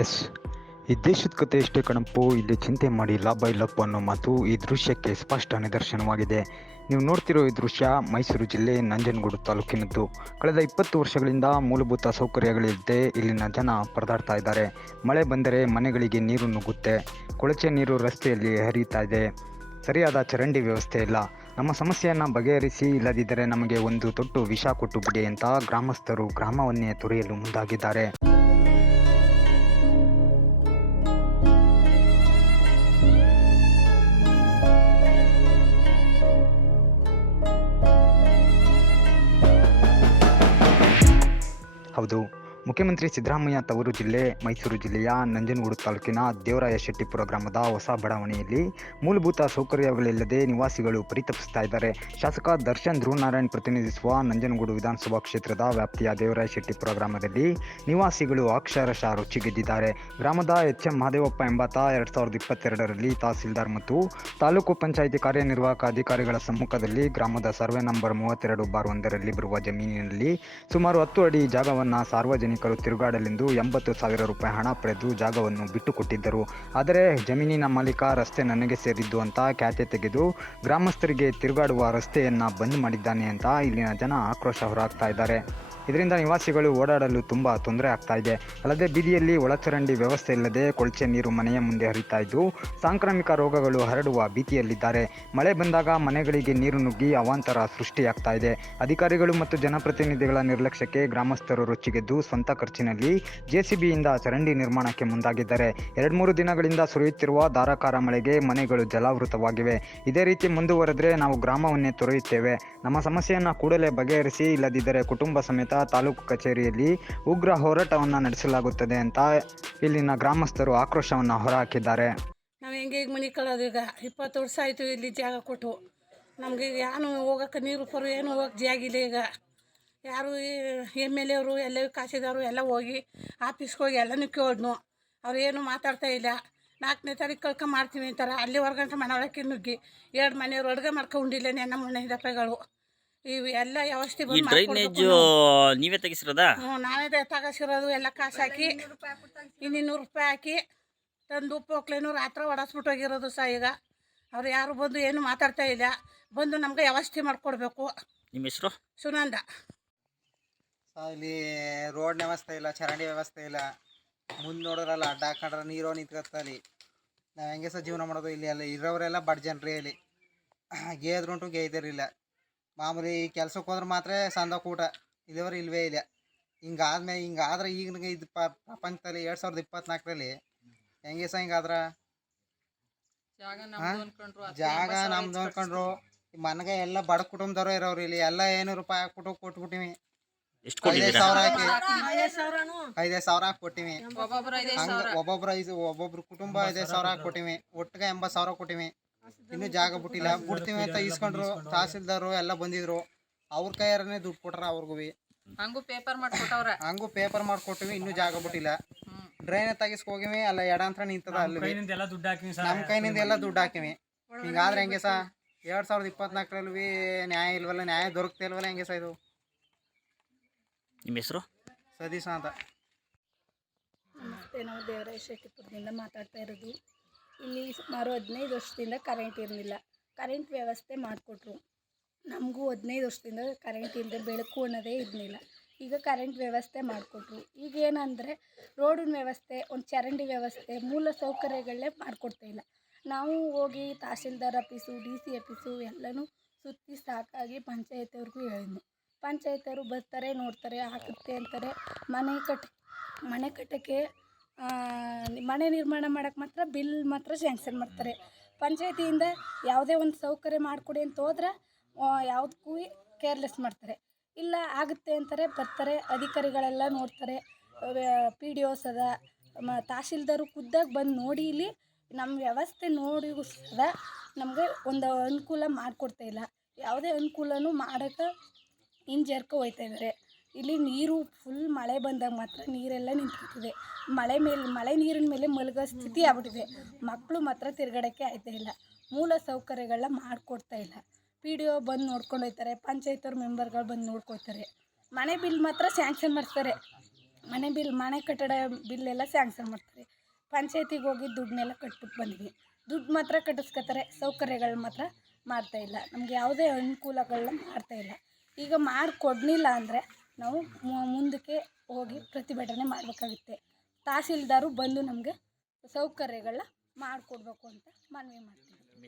S. ಈ ದೇಶದ ಕತೆ ಎಷ್ಟೇ ಕಣಪ್ಪು, ಇಲ್ಲಿ ಚಿಂತೆ ಮಾಡಿ ಲಾಭ ಇಲ್ಲಪ್ಪ ಅನ್ನೋ ಮಾತು ಈ ದೃಶ್ಯಕ್ಕೆ ಸ್ಪಷ್ಟ ನಿದರ್ಶನವಾಗಿದೆ. ನೀವು ನೋಡ್ತಿರೋ ಈ ದೃಶ್ಯ ಮೈಸೂರು ಜಿಲ್ಲೆ ನಂಜನಗೂಡು ತಾಲೂಕಿನದ್ದು. ಕಳೆದ ಇಪ್ಪತ್ತು ವರ್ಷಗಳಿಂದ ಮೂಲಭೂತ ಸೌಕರ್ಯಗಳಿಲ್ಲದೆ ಇಲ್ಲಿನ ಜನ ಪರದಾಡ್ತಾ ಇದ್ದಾರೆ. ಮಳೆ ಬಂದರೆ ಮನೆಗಳಿಗೆ ನೀರು ನುಗ್ಗುತ್ತೆ. ಕೊಳಚೆ ನೀರು ರಸ್ತೆಯಲ್ಲಿ ಹರಿಯುತ್ತಾ ಇದೆ. ಸರಿಯಾದ ಚರಂಡಿ ವ್ಯವಸ್ಥೆ ಇಲ್ಲ. ನಮ್ಮ ಸಮಸ್ಯೆಯನ್ನು ಬಗೆಹರಿಸಿ ಇಲ್ಲದಿದ್ದರೆ ನಮಗೆ ಒಂದು ತೊಟ್ಟು ವಿಷ ಕೊಟ್ಟು ಬಿಡಿ ಅಂತ ಗ್ರಾಮಸ್ಥರು ಗ್ರಾಮವನ್ನೇ ತೊರೆಯಲು ಮುಂದಾಗಿದ್ದಾರೆ. 差不多。ಮುಖ್ಯಮಂತ್ರಿ ಸಿದ್ದರಾಮಯ್ಯ ತವರು ಜಿಲ್ಲೆ, ಮೈಸೂರು ಜಿಲ್ಲೆಯ ನಂಜನಗೂಡು ತಾಲೂಕಿನ ದೇವರಾಯ ಶೆಟ್ಟಿಪುರ ಗ್ರಾಮದ ಹೊಸ ಬಡಾವಣೆಯಲ್ಲಿ ಮೂಲಭೂತ ಸೌಕರ್ಯಗಳಿಲ್ಲದೆ ನಿವಾಸಿಗಳು ಪರಿತಪಿಸ್ತಾ ಇದ್ದಾರೆ. ಶಾಸಕ ದರ್ಶನ್ ಧ್ರುವನಾರಾಯಣ್ ಪ್ರತಿನಿಧಿಸುವ ನಂಜನಗೂಡು ವಿಧಾನಸಭಾ ಕ್ಷೇತ್ರದ ವ್ಯಾಪ್ತಿಯ ದೇವರಾಯ ಶೆಟ್ಟಿಪುರ ಗ್ರಾಮದಲ್ಲಿ ನಿವಾಸಿಗಳು ಅಕ್ಷರಶಃ ರುಚಿಗೆದ್ದಿದ್ದಾರೆ ಗ್ರಾಮದ ಎಚ್ ಎಂ ಮಹದೇವಪ್ಪ ಎಂಬಾತ ಎರಡು ಸಾವಿರದ ಇಪ್ಪತ್ತೆರಡರಲ್ಲಿ ತಹಸೀಲ್ದಾರ್ ಮತ್ತು ತಾಲೂಕು ಪಂಚಾಯಿತಿ ಕಾರ್ಯನಿರ್ವಾಹಕ ಅಧಿಕಾರಿಗಳ ಸಮ್ಮುಖದಲ್ಲಿ ಗ್ರಾಮದ ಸರ್ವೆ ನಂಬರ್ ಮೂವತ್ತೆರಡು ಬಾರ್ ಒಂದರಲ್ಲಿ ಬರುವ ಜಮೀನಿನಲ್ಲಿ ಸುಮಾರು ಹತ್ತು ಅಡಿ ಜಾಗವನ್ನು ಸಾರ್ವಜನಿಕರು ತಿರುಗಾಡಲೆಂದು ಎಂಬತ್ತು ಸಾವಿರ ರೂಪಾಯಿ ಹಣ ಪಡೆದು ಜಾಗವನ್ನು ಬಿಟ್ಟುಕೊಟ್ಟಿದ್ದರು. ಆದರೆ ಜಮೀನಿನ ಮಾಲೀಕ ರಸ್ತೆ ನನಗೆ ಸೇರಿದ್ದು ಅಂತ ಖ್ಯಾತೆ ತೆಗೆದು ಗ್ರಾಮಸ್ಥರಿಗೆ ತಿರುಗಾಡುವ ರಸ್ತೆಯನ್ನು ಬಂದ್ ಮಾಡಿದ್ದಾನೆ ಅಂತ ಇಲ್ಲಿನ ಜನ ಆಕ್ರೋಶ ಹೊರಹಾಕ್ತಾ ಇದ್ದಾರೆ. ಇದರಿಂದ ನಿವಾಸಿಗಳು ಓಡಾಡಲು ತುಂಬ ತೊಂದರೆ ಆಗ್ತಾ ಇದೆ. ಅಲ್ಲದೆ ಬೀದಿಯಲ್ಲಿ ಒಳಚರಂಡಿ ವ್ಯವಸ್ಥೆ ಇಲ್ಲದೆ ಕೊಳಚೆ ನೀರು ಮನೆಯ ಮುಂದೆ ಹರಿತಾ ಇದ್ದು, ಸಾಂಕ್ರಾಮಿಕ ರೋಗಗಳು ಹರಡುವ ಭೀತಿಯಲ್ಲಿದ್ದಾರೆ. ಮಳೆ ಬಂದಾಗ ಮನೆಗಳಿಗೆ ನೀರು ನುಗ್ಗಿ ಅವಾಂತರ ಸೃಷ್ಟಿಯಾಗ್ತಾ ಇದೆ. ಅಧಿಕಾರಿಗಳು ಮತ್ತು ಜನಪ್ರತಿನಿಧಿಗಳ ನಿರ್ಲಕ್ಷ್ಯಕ್ಕೆ ಗ್ರಾಮಸ್ಥರು ರೊಚ್ಚಿಗೆದ್ದು ಸ್ವಂತ ಖರ್ಚಿನಲ್ಲಿ ಜೆಸಿಬಿಯಿಂದ ಚರಂಡಿ ನಿರ್ಮಾಣಕ್ಕೆ ಮುಂದಾಗಿದ್ದಾರೆ. ಎರಡು ಮೂರು ದಿನಗಳಿಂದ ಸುರಿಯುತ್ತಿರುವ ಧಾರಾಕಾರ ಮಳೆಗೆ ಮನೆಗಳು ಜಲಾವೃತವಾಗಿವೆ. ಇದೇ ರೀತಿ ಮುಂದುವರೆದ್ರೆ ನಾವು ಗ್ರಾಮವನ್ನೇ ತೊರೆಯುತ್ತೇವೆ. ನಮ್ಮ ಸಮಸ್ಯೆಯನ್ನು ಕೂಡಲೇ ಬಗೆಹರಿಸಿ, ಇಲ್ಲದಿದ್ದರೆ ಕುಟುಂಬ ಸಮೇತ ತಾಲೂಕು ಕಚೇರಿಯಲ್ಲಿ ಉಗ್ರ ಹೋರಾಟವನ್ನು ನಡೆಸಲಾಗುತ್ತದೆ ಅಂತ ಇಲ್ಲಿನ ಗ್ರಾಮಸ್ಥರು ಆಕ್ರೋಶವನ್ನು ಹೊರಹಾಕಿದ್ದಾರೆ. ನಾವು ಹೆಂಗೆ ಈಗ ಮನೆ ಕಳೋದು ಈಗ ಇಪ್ಪತ್ತು ವರ್ಷ ಆಯಿತು ಇಲ್ಲಿ ಜಾಗ ಕೊಟ್ಟು. ನಮಗೆ ಏನು ಹೋಗಕ್ಕೆ ನೀರು ಕೊರು ಏನು ಹೋಗಕ್ಕೆ ಜಾಗ ಇಲ್ಲ ಈಗ. ಯಾರು ಎಂ ಎಲ್ ಎವರು ಎಲ್ಲ ಕಾಸಿದವರು ಎಲ್ಲ ಹೋಗಿ ಆಫೀಸ್ಗೆ ಹೋಗಿ ಎಲ್ಲನೂ ಕೇಳಿದ್ನು. ಅವ್ರು ಏನು ಮಾತಾಡ್ತಾ ಇಲ್ಲ. ನಾಲ್ಕನೇ ತಾರೀಕು ಕಳ್ಕ ಮಾಡ್ತೀವಿ ಅಂತಾರೆ. ಅಲ್ಲಿ ಹೊರ್ಗಂಟ ಮನೆ ಒಳಗೆ ನುಗ್ಗಿ. ಎರಡು ಮನೆಯವರು ಅಡುಗೆ ಮಾಡ್ಕೊಂಡಿಲ್ಲ ನನ್ನ ಮನೆ ದಪ್ಪಗಳು. ಇವು ಎಲ್ಲ ವ್ಯವಸ್ಥೆ ಈ ಡ್ರೈನೇಜ್ ನೀವೇ. ತೆಗಿಸಿರೋದಾ? ಹ್ಞೂ ನಾವೇ ತಗಸಿರೋದು ಎಲ್ಲ ಕಾಸು ಹಾಕಿ ಇನ್ನೂರು ರೂಪಾಯಿ ಹಾಕಿ ತಂದು ಉಪ್ಪು ಹೋಗ್ಲೇನು ರಾತ್ರಿ ಒಡಸ್ಬಿಟ್ಟು ಹೋಗಿರೋದು ಸಹ ಈಗ. ಅವ್ರು ಯಾರು ಬಂದು ಏನು ಮಾತಾಡ್ತಾ ಇಲ್ಲ. ಬಂದು ನಮ್ಗೆ ವ್ಯವಸ್ಥೆ ಮಾಡಿಕೊಡ್ಬೇಕು. ನಿಮ್ಮ ಹೆಸರು? ಸುನಂದ. ಇಲ್ಲಿ ರೋಡ್ ವ್ಯವಸ್ಥೆ ಇಲ್ಲ ಚರಂಡಿ ವ್ಯವಸ್ಥೆ ಇಲ್ಲ. ಮುಂದೆ ನೋಡೋರಲ್ಲ ಅಡ್ಡ ಹಾಕೊಂಡ್ರೆ ನೀರು ನಿಂತ್ಕತ್ತಲ್ಲಿ ನಾವು ಹೆಂಗೆ ಸಹ ಜೀವನ ಮಾಡೋದು ಇಲ್ಲಿ ಎಲ್ಲ ಇರೋರೆಲ್ಲ ಬಡ ಜನರೇ ಇಲ್ಲಿ. ಗೇದ್ರುಂಟು ಗೇಯ್ದಿರಿಲ್ಲ ಮಾಮೂಲಿ ಕೆಲ್ಸಕ್ಕೆ ಹೋದ್ರೆ ಮಾತ್ರ ಸಂದ ಕೂಟ ಇಲ್ಲಿವರೆ ಇಲ್ವೇ ಇಲ್ಲ ಹಿಂಗಾದ್ಮೇಲೆ ಹಿಂಗಾದ್ರೆ ಈಗ ಇದು ಪ ಪ್ರಪಂಚದಲ್ಲಿ ಎರಡು ಸಾವಿರದ ಇಪ್ಪತ್ನಾಲ್ಕರಲ್ಲಿ ಹೆಂಗೆ ಸಹ ಹಿಂಗಾದ್ರೆ? ಜಾಗ ನಮ್ದು ಅನ್ಕೊಂಡ್ರು ಈ ಮನೆಗೆ ಎಲ್ಲ ಬಡ ಕುಟುಂಬದವ್ರು ಇರೋರು ಇಲ್ಲಿ. ಎಲ್ಲ ಏನು ರೂಪಾಯಿ ಹಾಕ್ಬಿಟ್ಟು ಕೊಟ್ಬಿಟ್ಟಿವಿ. ಎಷ್ಟು ಐದೈದು ಸಾವಿರ ಹಾಕಿ. ಐದೈದು ಸಾವಿರ ಹಾಕಿ. ಕೊಟ್ಟಿವಿ ಹಂಗ ಒಬ್ಬೊಬ್ರು ಐದು ಒಬ್ಬೊಬ್ರು ಕುಟುಂಬ ಐದೈದು ಸಾವಿರ ಹಾಕಿ ಕೊಟ್ಟಿವಿ ಒಟ್ಟಿಗೆ ಎಂಬತ್ತು ಸಾವಿರ ಕೊಟ್ಟಿವಿ. ಇನ್ನೂ ಜಾಗ ಬಿಟ್ಟಿಲ್ಲ. ಬಿಡ್ತೀವಿ ಅಂತ ಇಸ್ಕೊಂಡ್ರು ತಹಸೀಲ್ದಾರು ಎಲ್ಲ ಬಂದಿದ್ರು. ಅವ್ರ ಕೈಯಾರನೇ ದುಡ್ಡು ಕೊಟ್ರ ಅವ್ರಿಗೂ ಹಂಗೂ ಪೇಪರ್ ಮಾಡ್ಕೊಟ್ಟವ್ರ. ಹಂಗೂ ಪೇಪರ್ ಮಾಡ್ಕೊಟ್ಟಿವಿ ಇನ್ನೂ ಜಾಗ ಬಿಟ್ಟಿಲ್ಲ. ಡ್ರೈನ್ ತೆಗಿಸ್ಕೊ ಹೋಗಿವಿ ಅಲ್ಲ ಅಂತ ನಿಂತದ ಅಲ್ಲಿ ನಮ್ಮ ಕೈನಿಂದ ಎಲ್ಲ ದುಡ್ಡು ಹಾಕಿವಿ. ಹಿಂಗಾದ್ರೆ ಹೆಂಗೆ ಸಾ? ಎರಡ್ ಸಾವಿರದ ಇಪ್ಪತ್ನಾಲ್ಕರಲ್ಲಿ ನ್ಯಾಯ ಇಲ್ವಲ್ಲ ನ್ಯಾಯ ದೊರಕ್ತಾ ಇಲ್ವಲ್ಲ ಹೆಂಗೆ ಸಾ ಇದು? ನಿಮ್ಮ ಹೆಸರು? ಸದೀಶ ಅಂತ. ನಮಸ್ತೆ ನಾವು ದೇವರಾಯ ಶೆಟ್ಟಿಪುರದಿಂದ ಮಾತಾಡ್ತಾ ಇರೋದು. ಇಲ್ಲಿ ಸುಮಾರು ಹದಿನೈದು ವರ್ಷದಿಂದ ಕರೆಂಟ್ ಇರಲಿಲ್ಲ. ಕರೆಂಟ್ ವ್ಯವಸ್ಥೆ ಮಾಡಿಕೊಟ್ರು. ನಮಗೂ ಹದಿನೈದು ವರ್ಷದಿಂದ ಕರೆಂಟ್ ಇಲ್ಲದೆ ಬೆಳಕು ಅನ್ನೋದೇ ಇರಲಿಲ್ಲ. ಈಗ ಕರೆಂಟ್ ವ್ಯವಸ್ಥೆ ಮಾಡಿಕೊಟ್ರು. ಈಗ ಏನಂದರೆ ರೋಡಿನ ವ್ಯವಸ್ಥೆ, ಒಂದು ಚರಂಡಿ ವ್ಯವಸ್ಥೆ, ಮೂಲ ಸೌಕರ್ಯಗಳನ್ನೇ ಮಾಡಿಕೊಡ್ತಾ ಇಲ್ಲ. ನಾವು ಹೋಗಿ tahsildar office, D C office ಎಲ್ಲನೂ ಸುತ್ತಿ ಸಾಕಾಗಿ ಪಂಚಾಯತಿಯವ್ರಿಗೂ ಹೇಳಿದ್ನು. ಪಂಚಾಯತಿಯವರು ಬರ್ತಾರೆ, ನೋಡ್ತಾರೆ, ಹಾಕುತ್ತೆ ಅಂತಾರೆ. ಮನೆ ಕಟ್ ಮನೆ ಕಟ್ಟೋಕ್ಕೆ ಮನೆ ನಿರ್ಮಾಣ ಮಾಡೋಕ್ಕೆ ಮಾತ್ರ ಬಿಲ್ ಮಾತ್ರ ಸ್ಯಾಂಕ್ಷನ್ ಮಾಡ್ತಾರೆ. ಪಂಚಾಯತಿಯಿಂದ ಯಾವುದೇ ಒಂದು ಸೌಕರ್ಯ ಮಾಡಿಕೊಡಿ ಅಂತ ಹೋದ್ರೆ ಯಾವುದಕ್ಕೂ ಕೇರ್ಲೆಸ್ ಮಾಡ್ತಾರೆ. ಇಲ್ಲ ಆಗುತ್ತೆ ಅಂತಾರೆ, ಬರ್ತಾರೆ, ಅಧಿಕಾರಿಗಳೆಲ್ಲ ನೋಡ್ತಾರೆ. ಪಿ ಡಿ ಒಸ್ ಅದ, ಮ, ತಹಶೀಲ್ದಾರು ಖುದ್ದಾಗಿ ಬಂದು ನೋಡಿ ಇಲ್ಲಿ ನಮ್ಮ ವ್ಯವಸ್ಥೆ ನೋಡಿ ಸದ ನಮಗೆ ಒಂದು ಅನುಕೂಲ ಮಾಡಿಕೊಡ್ತಾ ಇಲ್ಲ. ಯಾವುದೇ ಅನುಕೂಲನೂ ಮಾಡೋಕ್ಕೆ ಹಿಂಜರ್ಕೊ ಹೋಯ್ತಾ ಇದ್ದಾರೆ ಇಲ್ಲಿ ನೀರು ಫುಲ್ ಮಳೆ ಬಂದಾಗ ಮಾತ್ರ ನೀರೆಲ್ಲ ನಿಂತ್ಬಿಟ್ಟಿದೆ ಮಳೆ ಮೇಲೆ, ಮಳೆ ನೀರಿನ ಮೇಲೆ ಮಲಗೋ ಸ್ಥಿತಿ ಆಗ್ಬಿಟ್ಟಿದೆ. ಮಕ್ಕಳು ಮಾತ್ರ ತಿರುಗಾಡೋಕ್ಕೆ ಆಯ್ತಾ ಇಲ್ಲ. ಮೂಲ ಸೌಕರ್ಯಗಳನ್ನ ಮಾಡಿಕೊಡ್ತಾ ಇಲ್ಲ. ಪಿ ಡಿ ಒ ಬಂದು ನೋಡ್ಕೊಂಡು ಹೋಗ್ತಾರೆ ಪಂಚಾಯತ್ ಮೆಂಬರ್ಗಳು ಬಂದು ನೋಡ್ಕೊಳ್ತಾರೆ. ಮನೆ ಬಿಲ್ ಮಾತ್ರ ಸ್ಯಾಂಕ್ಷನ್ ಮಾಡ್ತಾರೆ ಮನೆ ಬಿಲ್, ಮನೆ ಕಟ್ಟಡ ಬಿಲ್ ಎಲ್ಲ ಸ್ಯಾಂಕ್ಷನ್ ಮಾಡ್ತಾರೆ. ಪಂಚಾಯತಿಗೆ ಹೋಗಿ ದುಡ್ಡನ್ನೆಲ್ಲ ಕಟ್ಬಿಟ್ಟು ಬಂದ್ವಿ. ದುಡ್ಡು ಮಾತ್ರ ಕಟ್ಟಿಸ್ಕೊತಾರೆ, ಸೌಕರ್ಯಗಳು ಮಾತ್ರ ಮಾಡ್ತಾ ಇಲ್ಲ. ನಮಗೆ ಯಾವುದೇ ಅನುಕೂಲಗಳನ್ನ ಮಾಡ್ತಾ ಇಲ್ಲ. ಈಗ ಮಾಡಿಕೊಡ್ಲಿಲ್ಲ ಅಂದರೆ ನಾವು ಮುಂದಕ್ಕೆ ಹೋಗಿ ಪ್ರತಿಭಟನೆ ಮಾಡಬೇಕಾಗುತ್ತೆ. ತಹಸೀಲ್ದಾರು ಬಂದು ನಮಗೆ ಸೌಕರ್ಯಗಳನ್ನ ಮಾಡಿಕೊಡ್ಬೇಕು ಅಂತ ಮನವಿ ಮಾಡ್ತೀವಿ. ನಿಮ್ಮ